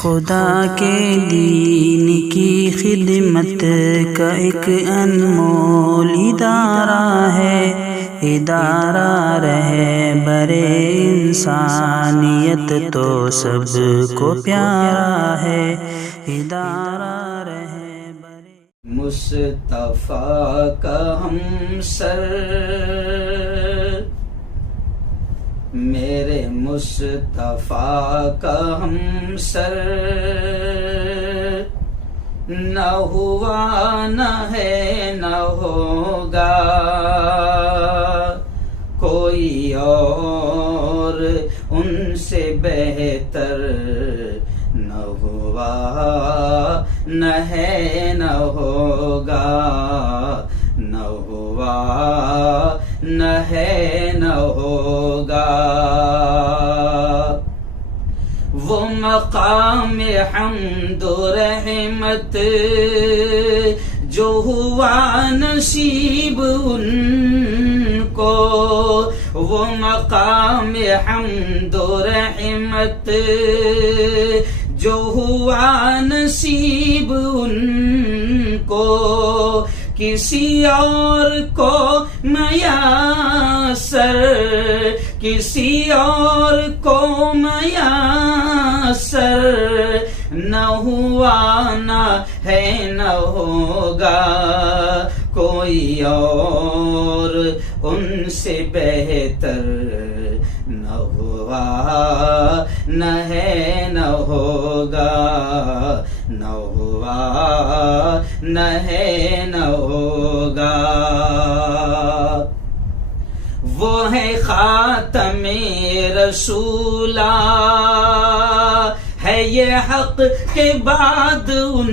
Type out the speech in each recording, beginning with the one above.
خدا کے دین کی خدمت کا ایک انمول ادارہ ہے، ادارہ رہبر انسانیت تو سب کو پیارا ہے، ادارہ رہبر مصطفیٰ کا ہم سر میرے مصطفیٰ کا ہم سر نہ ہوا نہ ہے نہ ہوگا کوئی اور ان سے بہتر نہ ہوا نہ ہے نہ ہوگا نہ ہوا نہ ہے نہ ہوگا وہ مقام حمد و رحمت جو ہوا نصیب ان کو، وہ مقام حمد و رحمت جو ہوا نصیب ان کو، کسی اور کو میسر کسی اور کو میسر نہ ہوا نہ ہے نہ ہوگا کوئی اور ان سے بہتر نہ ہوا نہ ہے نہ ہوگا نہ ہوا نہ ہے نہ ہوگا وہ ہے خاتم رسولہ ہے یہ حق کے بعد ان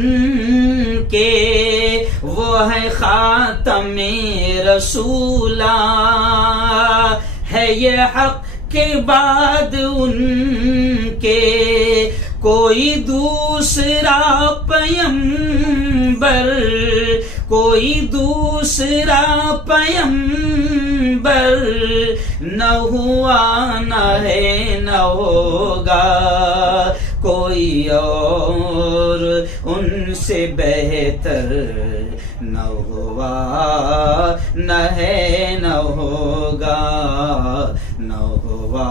کے، وہ ہے خاتم رسولہ ہے یہ حق کے بعد ان کے، کوئی دوسرا پیمبر کوئی دوسرا پیمبر نہ ہوا نہ ہے نہ ہوگا کوئی اور ان سے بہتر نہ ہوا نہ ہے نہ ہوگا نہ ہوا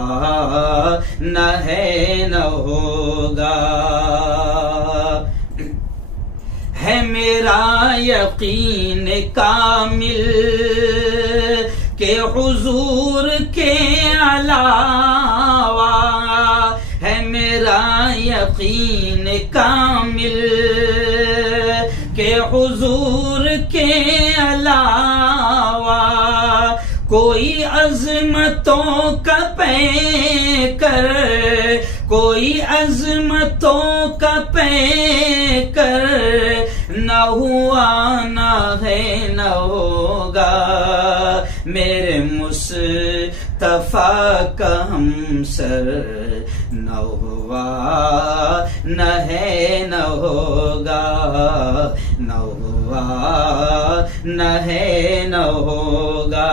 نہ ہے نہ ہوگا ہے میرا یقین کامل کہ حضور کے علاوہ ہے میرا یقین کامل کہ حضور کے علاوہ کوئی عظمتوں کا پیکر کوئی عظمتوں کا پیکر نہ ہوا نہ ہے نہ ہوگا میرے مصطفیٰ کا ہم سر نہ ہوا نہ ہے نہ ہوگا نہ ہوا نہ ہے نہ ہوگا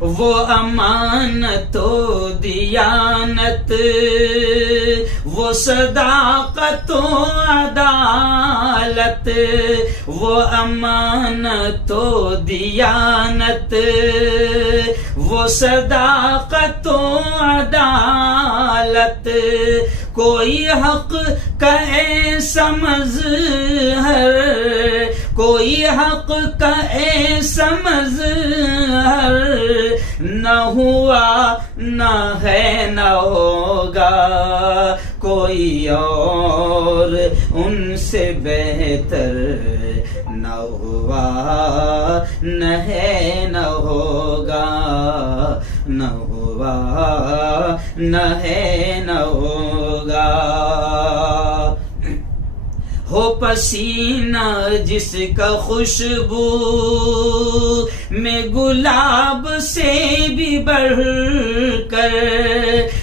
وہ امانت و دیانت وہ صداقت و عدالت وہ امانت و دیانت وہ صداقت و عدالت کوئی حق کا ایسا مظہر کوئی حق کا ایسا مظہر نہ ہوا نہ ہے نہ ہوگا کوئی اور ان سے بہتر نہ ہوا نہ ہے نہ ہوگا نہ ہوا نہ ہے نہ ہوگا ہو پسینہ جس کا خوشبو میں گلاب سے بھی بڑھ کر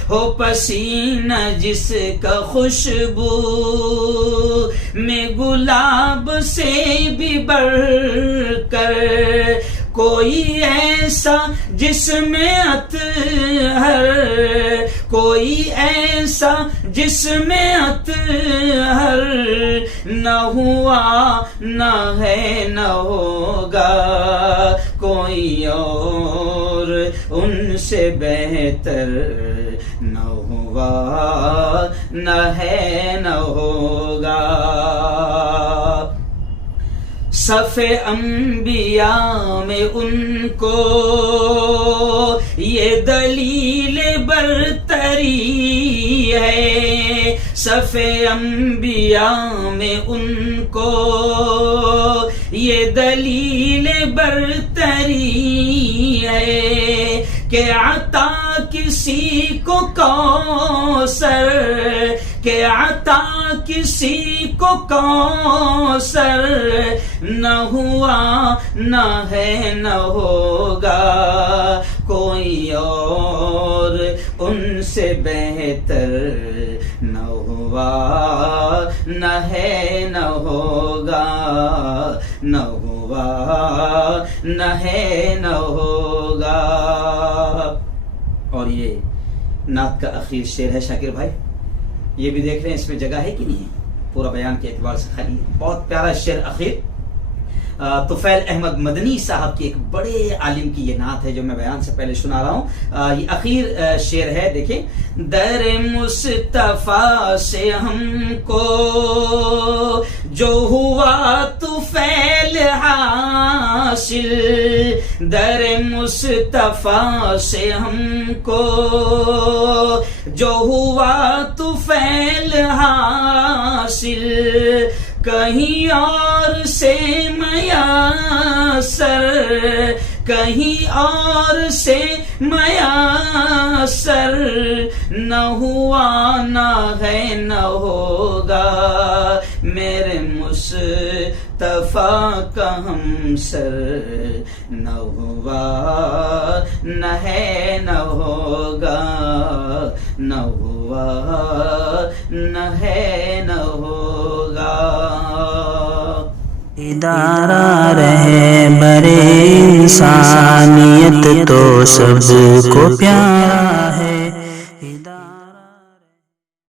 ہو پسینہ جس کا خوشبو میں گلاب سے بھی بڑھ کر کوئی ایسا جس میں اطہر، کوئی ایسا جس میں اطہر نہ ہوا نہ ہے نہ ہوگا، کوئی اور ان سے بہتر نہ ہوا نہ ہے نہ ہوگا۔ صف انبیاء میں ان کو یہ دلیل برتری ہے، صف انبیاء میں ان کو یہ دلیل برتری ہے کہ عطا کسی کو کوثر، کہ عطا کسی کو کوثر نہ ہوا نہ ہے نہ ہوگا، کوئی اور ان سے بہتر نہ ہوا نہ ہے نہ ہوگا، نہ ہوا نہ ہے نہ ہوگا۔ اور یہ نعت کا اخیر شعر ہے شاکر بھائی، یہ بھی دیکھ رہے ہیں اس میں جگہ ہے کہ نہیں ہے، پورا بیان کے اعتبار سے خالی ہے۔ بہت پیارا شعر اخیر طفیل احمد مدنی صاحب کی ایک بڑے عالم کی یہ نعت ہے جو میں بیان سے پہلے سنا رہا ہوں۔ یہ اخیر شعر ہے، دیکھیں۔ در مصطفیٰ سے ہم کو جو ہوا طفیل حاصل، در مصطفیٰ سے ہم کو جو ہوا طفیل حاصل، کہیں اور سے میسر، کہیں اور سے میسر نہ ہوا نہ ہے نہ ہوگا، میرے مصطفیٰ کا ہمسر نہ ہوا نہ ہے نہ ہوگا، نہ ہوا نہ ہے نہ ہوگا۔ ادارہ رہبر انسانیت تو سب کو پیارا